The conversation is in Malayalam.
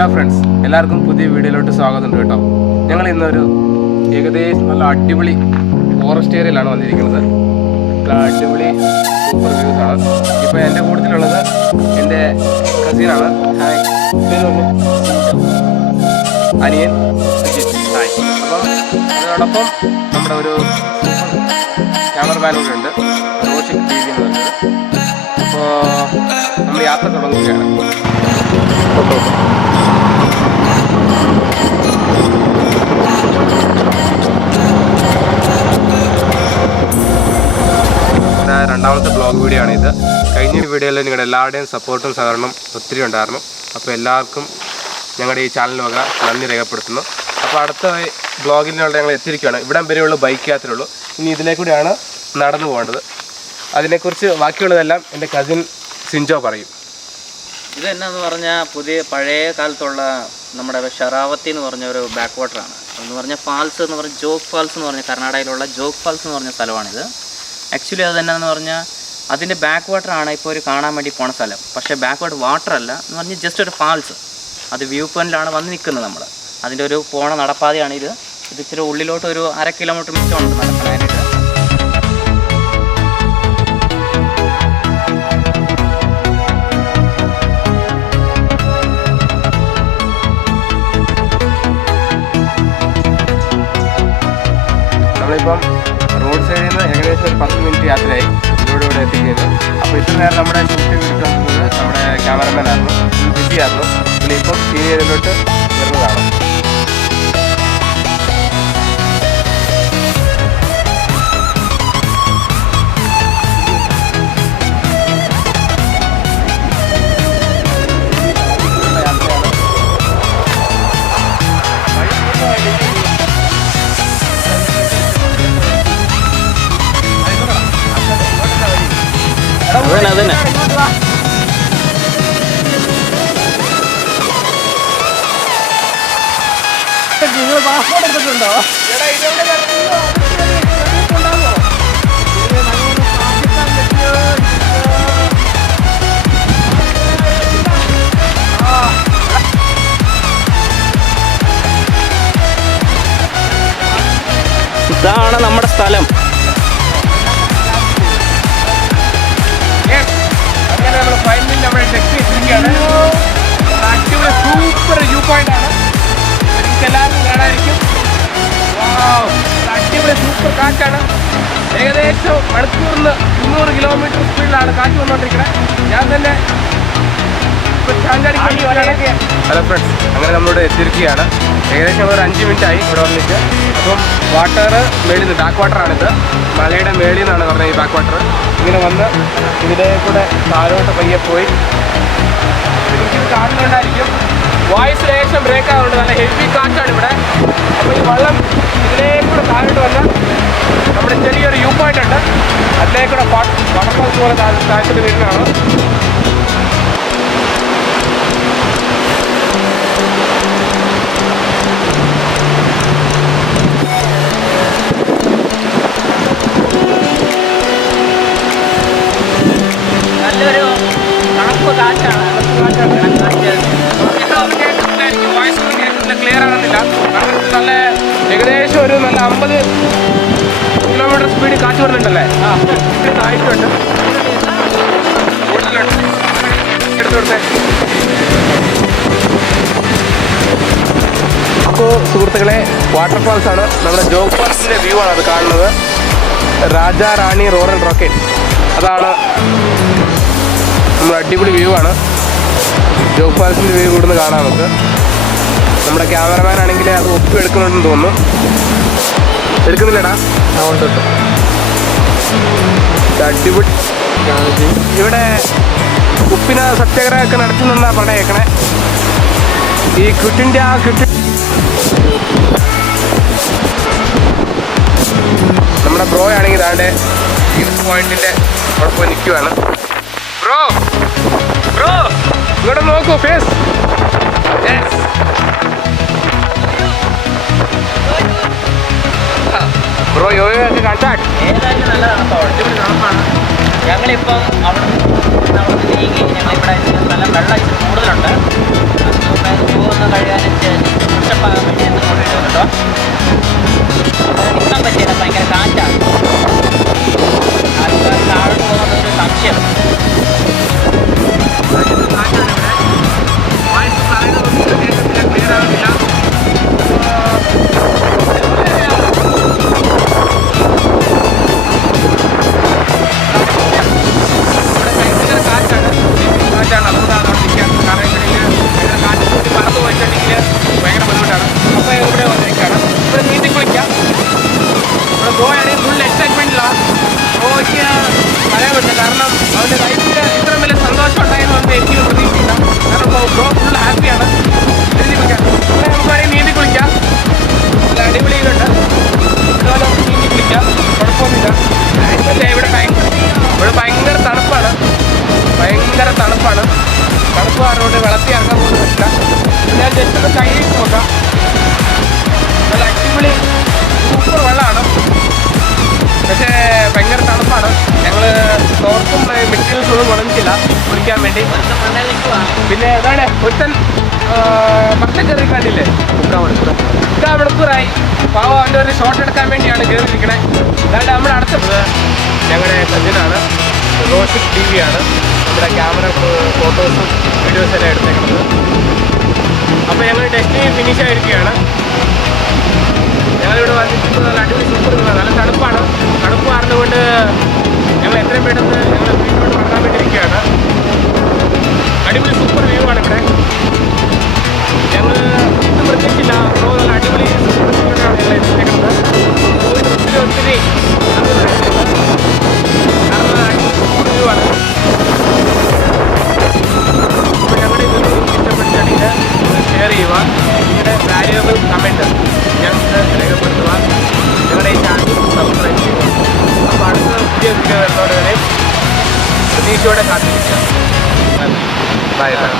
ഹലോ ഫ്രണ്ട്സ്, എല്ലാവർക്കും പുതിയ വീഡിയോയിലോട്ട് സ്വാഗതം കേട്ടോ. ഞങ്ങൾ ഇന്നൊരു ഏകദേശം നല്ല അടിപൊളി ഫോറസ്റ്റ് ഏരിയയിലാണ് വന്നിരിക്കുന്നത്. അടിപൊളി സൂപ്പർ വ്യൂസ് ആണ്. ഇപ്പോൾ എൻ്റെ കൂട്ടത്തിലുള്ളത് എൻ്റെ കസിനാണ്. ഹായ്, അനിയൻ അജിത്. ഹായ്. അപ്പം അതോടൊപ്പം നമ്മുടെ ഒരു ക്യാമറമാൻ കൂടെ ഉണ്ട്, റോഷിക് ടി വി എന്ന് പറഞ്ഞത്. അപ്പോൾ നമ്മൾ യാത്ര തുടങ്ങുകയാണ്. രണ്ടാമത്തെ ബ്ലോഗ് വീഡിയോ ആണ് ഇത്. കഴിഞ്ഞ വീഡിയോയിൽ നിങ്ങളുടെ എല്ലാവരുടെയും സപ്പോർട്ടും സഹകരണം ഒത്തിരി ഉണ്ടായിരുന്നു. അപ്പോൾ എല്ലാവർക്കും ഞങ്ങളുടെ ഈ ചാനൽ വക നന്ദി രേഖപ്പെടുത്തുന്നു. അപ്പോൾ അടുത്ത ബ്ലോഗിനുള്ള ഞങ്ങൾ എത്തിയിരിക്കുകയാണ്. ഇവിടം വരെയുള്ള ബൈക്ക് യാത്രയുള്ളൂ. ഇനി ഇതിലേക്കൂടെയാണ് നടന്നു പോകേണ്ടത്. അതിനെക്കുറിച്ച് ബാക്കിയുള്ളതെല്ലാം എൻ്റെ കസിൻ സിൻജോ പറയും. ഇതെന്നു പറഞ്ഞാൽ പഴയ കാലത്തുള്ള നമ്മുടെ ഷറാവത്തി എന്ന് പറഞ്ഞ ഒരു ബാക്ക് വാട്ടറാണ്. എന്ന് പറഞ്ഞാൽ ഫാൾസ് എന്ന് പറഞ്ഞാൽ ജോഗ് ഫാൾസ് എന്ന് പറഞ്ഞാൽ കർണാടകയിലുള്ള ജോഗ് ഫാൾസ് എന്ന് പറഞ്ഞ സ്ഥലമാണിത്. ആക്ച്വലി അത് എന്നാന്ന് പറഞ്ഞാൽ അതിൻ്റെ ബാക്ക് വാട്ടറാണ് ഇപ്പോൾ ഒരു കാണാൻ വേണ്ടി പോണ സ്ഥലം. പക്ഷേ ബാക്ക് വാട്ടർ വാട്ടറല്ല എന്ന് പറഞ്ഞാൽ ജസ്റ്റ് ഒരു ഫാൾസ്. അത് വ്യൂ പോയിന്റിലാണ് വന്ന് നിൽക്കുന്നത് നമ്മൾ. അതിൻ്റെ ഒരു പോണ നടപ്പാതയാണ് ഇത്. ഇച്ചിരി ഉള്ളിലോട്ട് ഒരു 1/2 കിലോമീറ്റർ മിച്ചമുണ്ട് നടക്കാനായിട്ട്. നമ്മളിപ്പം റോഡ് സൈഡിൽ നിന്ന് ഏകദേശം ഒരു 10 മിനിറ്റ് യാത്രയായി ഇവിടെ എത്തിക്കുന്നത്. അപ്പോൾ ഇത്ര നേരം നമ്മുടെ ഷൂട്ടിംഗ് എടുക്കുന്നത് നമ്മുടെ ക്യാമറമാൻ ആയിരുന്നു, ബിസി ആയിരുന്നു. പിന്നെ ഇപ്പം സീനിയറിലോട്ട് വരുന്നതാണ്. അതന്നെ നിങ്ങൾ പാസ്പോർട്ട് എടുത്തിട്ടുണ്ടോ? ഇതാണ് നമ്മുടെ സ്ഥലം. അങ്ങനെ നമ്മൾ ഫൈനലി നമ്മുടെ ഡെസ്റ്റിനേഷനിലേക്കാണ്. അടിപൊളി സൂപ്പർ വ്യൂ പോയിന്റ് ആണ്. നിങ്ങൾക്ക് എല്ലാവർക്കും കാണാതിരിക്കും. അടിപൊളി സൂപ്പർ കാറ്റാണ്. ഏകദേശം മണിക്കൂറിന് 300 കിലോമീറ്റർ സ്പീഡിലാണ് കാറ്റ് വന്നുകൊണ്ടിരിക്കുന്നത്. ഞാൻ തന്നെ ഹലോ ഫ്രണ്ട്സ്, അങ്ങനെ നമ്മളിവിടെ എത്തിയിരിക്കുകയാണ്. ഏകദേശം ഒരു 5 മിനിറ്റ് ആയി ഇവിടെ വന്നിട്ട്. അപ്പം വാട്ടർ മേളിൽ നിന്ന് ബാക്ക് വാട്ടറാണിത്. മലയുടെ മേളിൽ നിന്നാണ് പറഞ്ഞത് ഈ ബാക്ക് വാട്ടർ. ഇങ്ങനെ വന്ന് ഇതിലെ കൂടെ താഴോട്ട് പയ്യെ പോയി. എനിക്കിത് കാണുന്നുണ്ടായിരിക്കും. വോയിസ് ലേശം ബ്രേക്ക് ആവുന്നുണ്ട്. നല്ല ഹെവി കാറ്റാണ് ഇവിടെ. അപ്പോൾ ഈ വെള്ളം ഇതിലേക്കൂടെ താഴോട്ട് വന്ന് നമ്മുടെ ചെറിയൊരു വ്യൂ പോയിന്റ് ഉണ്ട്. അതിലേക്കൂടെ വാട്ടർഫോൾസ് പോലെ താഴത്തോട്ട് വീഴുന്നതാണ്. നല്ലൊരു തണുപ്പ് കാറ്റാണ്. ക്ലിയർ ആകുന്നില്ല. നല്ല ഏകദേശം ഒരു നല്ല 50 കിലോമീറ്റർ സ്പീഡിൽ കാറ്റ് വരുന്നുണ്ടല്ലേ? ആയിട്ടുണ്ട്. എടുത്തോട്ടെ. അപ്പോൾ സുഹൃത്തുക്കളെ, വാട്ടർഫാൾസ് ആണ്. നമ്മുടെ ജോഗ് ഫാൾസിൻ്റെ വ്യൂ ആണ് അത് കാണുന്നത്. രാജാ റാണി റോറൽ റോക്കറ്റ്, അതാണ് നമ്മുടെ അടിപൊളി വ്യൂ ആണ്. ജോഗ് ഫാൾസിൻ്റെ വ്യൂ കൂടുന്ന് കാണാം നമുക്ക്. നമ്മുടെ ക്യാമറമാൻ ആണെങ്കിൽ അത് ഒപ്പം എടുക്കുന്നുണ്ടെന്ന് തോന്നുന്നു. എടുക്കുന്നില്ലടാ? അടിപൊളി. ഇവിടെ ഉപ്പിന് സത്യാഗ്രഹമൊക്കെ നടത്തുന്നെന്നാണ് പറഞ്ഞേക്കണേ. ഈ ക്വിറ്റ് നമ്മുടെ ബ്രോ ആണെങ്കിൽ ഇതാണ്ട് ഈ പോയിന്റിന്റെ അവിടെ പോയി നിൽക്കുവാണ്. ബ്രോ ഇങ്ങോട്ട് നോക്കൂ. ഫേസ് ബ്രോ യോയോ ഒക്കെ കാണിച്ചാൽ ഏതായാലും നല്ല തണുപ്പാണ്. അടിപൊളി തണുപ്പാണ്. ഞങ്ങളിപ്പം അവിടെ നീങ്ങി ഞങ്ങളിവിടെ സ്ഥലം വെള്ളം ഇച്ചിരി കൂടുതലുണ്ട്. വെച്ചിട്ടാണ് അതുകൊണ്ടാണ് അവിടെ നിൽക്കാറുള്ളത്. കാരണം വെച്ചിട്ടുണ്ടെങ്കിൽ ഭയങ്കര കാറ്റ് കൂട്ടി പറന്നു പോയിട്ടുണ്ടെങ്കിൽ ഭയങ്കര ബുദ്ധിമുട്ടാണ്. അപ്പോൾ ഇവിടെ വന്നിരിക്കുകയാണ്. ഇവിടെ നീന്തി കുളിക്കാം. ഇവിടെ ഗോയാണെങ്കിൽ ഫുൾ എക്സൈറ്റ്മെൻറ്റിലാണ്. ഗോയ്ക്ക് പറയാൻ പറ്റില്ല, കാരണം അവൻ്റെ ലൈഫിൽ ഇത്ര വലിയ സന്തോഷം ഉണ്ടായെന്ന് പറഞ്ഞാൽ എനിക്ക് പ്രതീക്ഷിക്കില്ല. കാരണം ഗോ ഫുൾ ഹാപ്പിയാണ്. നീന്തി കുളിക്കാം. ഇവിടെ നമുക്ക് വേണമെങ്കിൽ നീന്തി കുളിക്കാം. നല്ല അടിപൊളി ഇതുണ്ട്. ഇതുപോലെ നീന്തി കുളിക്കാം, കുഴപ്പമൊന്നുമില്ല. പക്ഷേ ഇവിടെ ഭയങ്കര തണുപ്പാണ്. തണുപ്പ് കാരണം വെള്ളത്തിൽ ഇറങ്ങാൻ പോലും പറ്റില്ല. ഞാൻ ജസ്റ്റ് ഒന്ന് കൈയിട്ട് നോക്കാം. നല്ല അടിപൊളി സൂപ്പർ വെള്ളമാണ്. പക്ഷേ ഭയങ്കര തണുപ്പാണ്. ഞങ്ങൾ തോർത്തും മെറ്റീരിയൽസ് ഒന്നും കൊണ്ടുവന്നിട്ടില്ല കുളിക്കാൻ വേണ്ടി. പിന്നെ അതാണ് ഒരുത്തൻ പച്ചക്കറി കണ്ടില്ലേ, ഇതാ മണിക്കൂറായി. പാവം അവൻ്റെ ഒരു ഷോട്ട് എടുക്കാൻ വേണ്ടിയാണ് കയറിയിരിക്കണേ. അതാണ്ട് നമ്മുടെ അടുത്തത് ഞങ്ങളുടെ കസിനാണ്, റോഷിക് TV ആണ്. നമ്മുടെ ക്യാമറ ഫോട്ടോസും വീഡിയോസും എല്ലാം എടുത്തേക്കുന്നത്. അപ്പോൾ ഞങ്ങൾ ഡെസ്റ്റിനി ഫിനിഷ് ആയിരിക്കുകയാണ്. ഞങ്ങളിവിടെ വന്നിട്ട് നല്ല അടിപൊളി സൂപ്പർ നല്ല തണുപ്പാണ്. തണുപ്പ് കാരണമുകൊണ്ട് ഞങ്ങൾ എത്രയും പെട്ടെന്ന് ഞങ്ങൾ വീട്ടിലോട്ട് മടങ്ങാൻ വേണ്ടിയിരിക്കുകയാണ്. അടിപൊളി സൂപ്പർ വ്യൂ ആണ് ഇവിടെ. ഞങ്ങൾ ഒന്നും പ്രത്യേകിച്ചില്ല. നല്ല അടിപൊളി സൂപ്പർ വ്യൂവിനാണ് ഞങ്ങൾ എത്തിച്ചേക്കുന്നത്. ഒത്തിരി കാരണം സൂപ്പർ വ്യൂ ആണ്. അപ്പോൾ ഞങ്ങളുടെ ഈ വീഡിയോ ഇഷ്ടപ്പെട്ടിട്ടുണ്ടെങ്കിൽ ഷെയർ ചെയ്യുക. നിങ്ങളുടെ വാല്യുബിൾ കമൻറ്റ് ഞങ്ങൾക്ക് രേഖപ്പെടുത്തുക. ഞങ്ങളുടെ ഈ ചാനൽ സബ്സ്ക്രൈബ് ചെയ്യുക. അപ്പോൾ അടുത്ത പുതിയ വീഡിയോ വരുന്നവരെ പ്രതീക്ഷയോടെ കാത്തിരിക്കുക. Bye bye.